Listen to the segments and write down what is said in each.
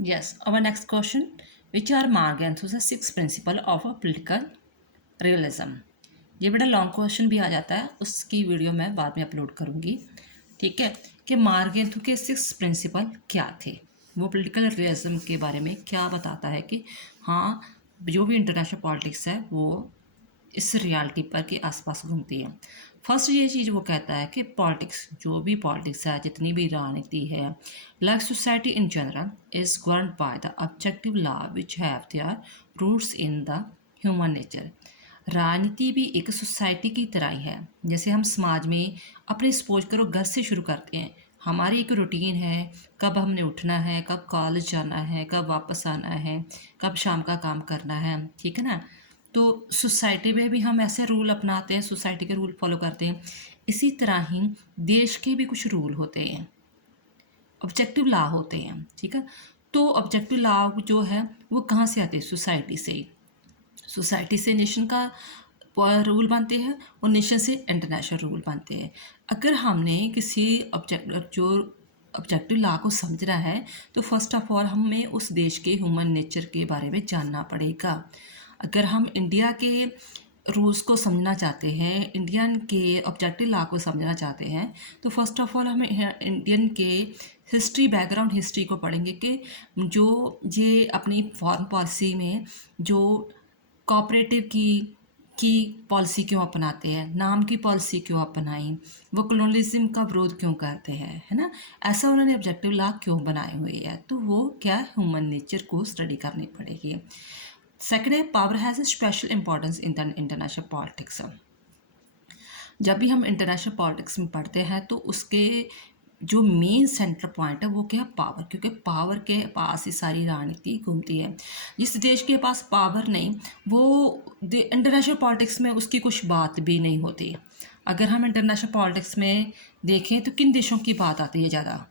Yes, our next question, which are Mark Anthus's six principle of a political realism? ये बड़ा long question भी आ जाता है, उसकी वीडियो मैं बाद में अपलोड करूंगी। ठीक है, कि मार्गेंथु के सिक्स प्रिंसिपल क्या थे, वो पॉलिटिकल रियलिज्म के बारे में क्या बताता है कि हाँ, जो भी इंटरनेशनल पॉलिटिक्स है वो इस रियलिटी पर के आसपास घूमती है। फर्स्ट ये चीज़ वो कहता है कि पॉलिटिक्स, जो भी पॉलिटिक्स है, जितनी भी राजनीति है, like society in general is governed by the objective law which have their roots in the human nature. राजनीति भी एक सोसाइटी की तरह ही है। जैसे हम समाज में अपने सपोज करो घर से शुरू करते हैं, हमारी एक रूटीन है, कब हमने उठना है, कब कॉलेज जाना है, कब वापस आना है, कब शाम का काम करना है, ठीक है ना। तो सोसाइटी में भी हम ऐसे रूल अपनाते हैं, सोसाइटी के रूल फॉलो करते हैं। इसी तरह ही देश के भी कुछ रूल होते हैं, ऑब्जेक्टिव लॉ होते हैं, ठीक है। तो ऑब्जेक्टिव लॉ जो है वो कहाँ से आते हैं? सोसाइटी से ही। सोसाइटी से नेशन का रूल बनते हैं और नेशन से इंटरनेशनल रूल बनते हैं। अगर हमने किसी ऑब्जेक्टिव लॉ को समझना है तो फर्स्ट ऑफ ऑल हमें उस देश के ह्यूमन नेचर के बारे में जानना पड़ेगा। अगर हम इंडिया के रूल्स को समझना चाहते हैं, इंडियन के ऑब्जेक्टिव लॉ को समझना चाहते हैं, तो फर्स्ट ऑफ ऑल हमें इंडियन के हिस्ट्री, बैकग्राउंड हिस्ट्री को पढ़ेंगे कि जो ये अपनी फॉरेन पॉलिसी में जो कोऑपरेटिव की पॉलिसी क्यों अपनाते हैं, नाम की पॉलिसी क्यों अपनाई, वो कॉलोनिज्म का विरोध क्यों करते हैं, है ना। ऐसा उन्होंने ऑब्जेक्टिव लॉ क्यों बनाए हुए हैं, तो वो क्या ह्यूमन नेचर को स्टडी करनी पड़ेगी। सेकेंड है, power has a special importance in the international politics. जब भी हम इंटरनेशनल पॉलिटिक्स में पढ़ते हैं तो उसके जो मेन सेंटर पॉइंट है वो क्या है? पावर। क्योंकि पावर के पास ही सारी राजनीति घूमती है। जिस देश के पास पावर नहीं, वो इंटरनेशनल पॉलिटिक्स में उसकी कुछ बात भी नहीं होती। अगर हम इंटरनेशनल पॉलिटिक्स में देखें तो किन देशों की बात आती है ज़्यादा?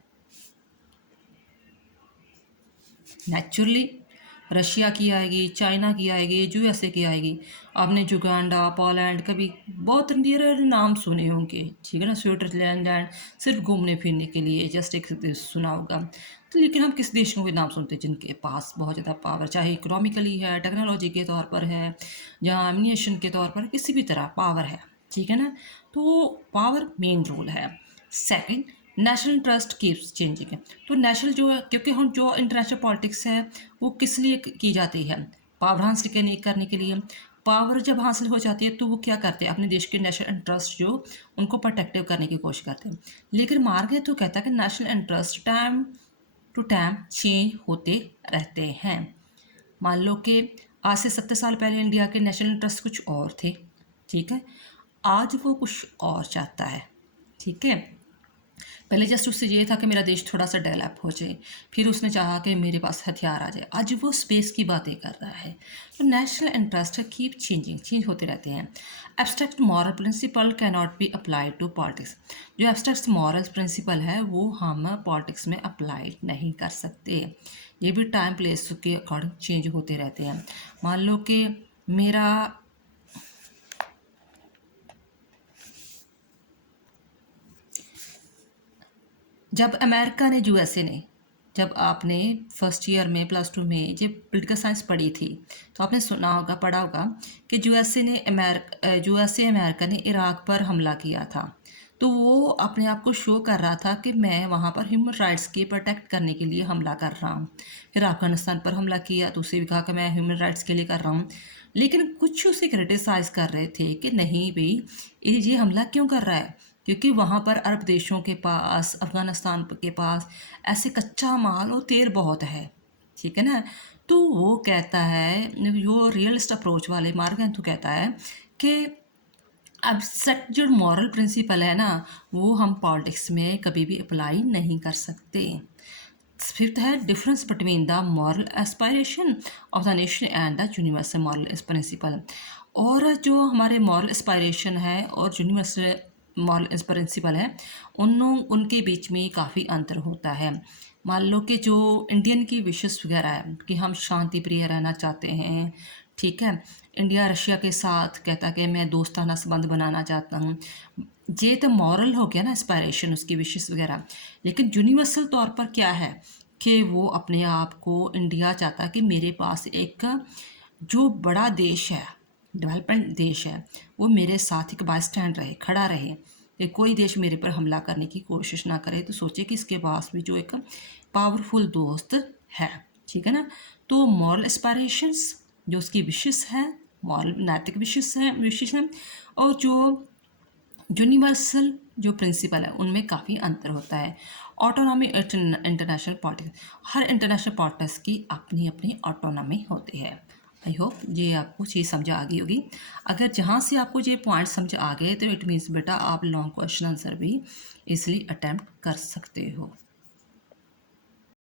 नेचुरली रशिया की आएगी, चाइना की आएगी, यूएसए की आएगी। आपने युगांडा, पोलैंड कभी बहुत रेयर नाम सुने होंगे, ठीक है ना। स्विट्जरलैंड सिर्फ घूमने फिरने के लिए जस्ट एक देश सुना होगा। तो लेकिन हम किस देशों के नाम सुनते हैं जिनके पास बहुत ज़्यादा पावर, चाहे इकोनॉमिकली है, टेक्नोलॉजी के तौर पर है, या एमिनेशन के तौर पर, किसी भी तरह पावर है, ठीक है ना। तो पावर मेन रोल है। Second, national trust keeps changing है। तो नेशनल जो है, क्योंकि हम जो इंटरनेशनल पॉलिटिक्स है वो किस लिए की जाती है? पावर हासिल करने के लिए। पावर जब हासिल हो जाती है तो वो क्या करते हैं? अपने देश के नेशनल इंटरेस्ट जो उनको प्रोटेक्टिव करने की कोशिश करते हैं। लेकिन मार्गरेट तो कहता है कि national interest time to time change होते रहते हैं। मान लो कि आज से 70 साल पहले इंडिया के नेशनल इंटरेस्ट कुछ और थे, ठीक है। आज वो कुछ और चाहता है, ठीक है। पहले जस्ट उससे ये था कि मेरा देश थोड़ा सा डेवलप हो जाए, फिर उसने चाहा कि मेरे पास हथियार आ जाए, आज वो स्पेस की बातें कर रहा है। तो national interest keep changing, change होते रहते हैं। Abstract moral principle can not be applied to politics. जो एब्स्ट्रैक्ट मॉरल प्रिंसिपल है वो हम पॉलिटिक्स में अप्लाई नहीं कर सकते। ये भी टाइम प्लेस के अकॉर्डिंग चेंज होते रहते हैं। मान लो कि मेरा जब अमेरिका ने, यूएसए ने, जब आपने फर्स्ट ईयर में प्लस 2 में जब पोलिटिकल साइंस पढ़ी थी तो आपने सुना होगा, पढ़ा होगा कि यूएसए अमेरिका ने इराक पर हमला किया था। तो वो अपने आप को शो कर रहा था कि मैं वहाँ पर ह्यूमन राइट्स के प्रोटेक्ट करने के लिए हमला कर रहा हूँ। फिर अफगानिस्तान पर हमला किया तो उसे भी कहा कि मैं ह्यूमन राइट्स के लिए कर रहा हूँ। लेकिन कुछ उसे क्रिटिसाइज़ कर रहे थे कि नहीं भाई, ये हमला क्यों कर रहा है? क्योंकि वहाँ पर अरब देशों के पास, अफ़गानिस्तान के पास ऐसे कच्चा माल और तेल बहुत है, ठीक है ना। तो वो कहता है, जो रियलिस्ट अप्रोच वाले मार्गन तो कहता है कि अब सेट जो मॉरल प्रिंसिपल है ना, वो हम पॉलिटिक्स में कभी भी अप्लाई नहीं कर सकते। फिफ्थ है, difference between the moral aspiration of the nation and the universal moral principle. और जो हमारे मॉरल एस्पायरेशन है और यूनिवर्सल मॉरल प्रिंसिपल है, उनके बीच में काफ़ी अंतर होता है। मान लो कि जो इंडियन की विशेष वगैरह है कि हम शांति प्रिय रहना चाहते हैं, ठीक है। इंडिया रशिया के साथ कहता है कि मैं दोस्ताना संबंध बनाना चाहता हूँ। ये तो मॉरल हो गया ना, एस्पायरेशन उसकी विशेष वगैरह। लेकिन यूनिवर्सल तौर पर क्या है कि वो अपने आप को, इंडिया चाहता है कि मेरे पास एक जो बड़ा देश है, डेवलपमेंट देश है, वो मेरे साथ एक बाई स्टैंड रहे, खड़ा रहे, कि कोई देश मेरे पर हमला करने की कोशिश ना करे। तो सोचिए कि इसके पास भी जो एक पावरफुल दोस्त है, ठीक है ना। तो मॉरल एस्पायरेशंस जो उसकी विशेष है, मॉरल नैतिक विशेष है, और जो यूनिवर्सल जो प्रिंसिपल है उनमें काफ़ी अंतर होता है। ऑटोनॉमी इंटरनेशनल पॉलिटिक्स, हर इंटरनेशनल पॉलिटिक्स की अपनी अपनी ऑटोनॉमी होती है। आई होप ये आपको चीज़ समझ आ गई होगी। अगर जहाँ से आपको ये पॉइंट समझ आ गए तो इट मीन्स बेटा आप लॉन्ग क्वेश्चन आंसर भी इसलिए अटैम्प्ट कर सकते हो।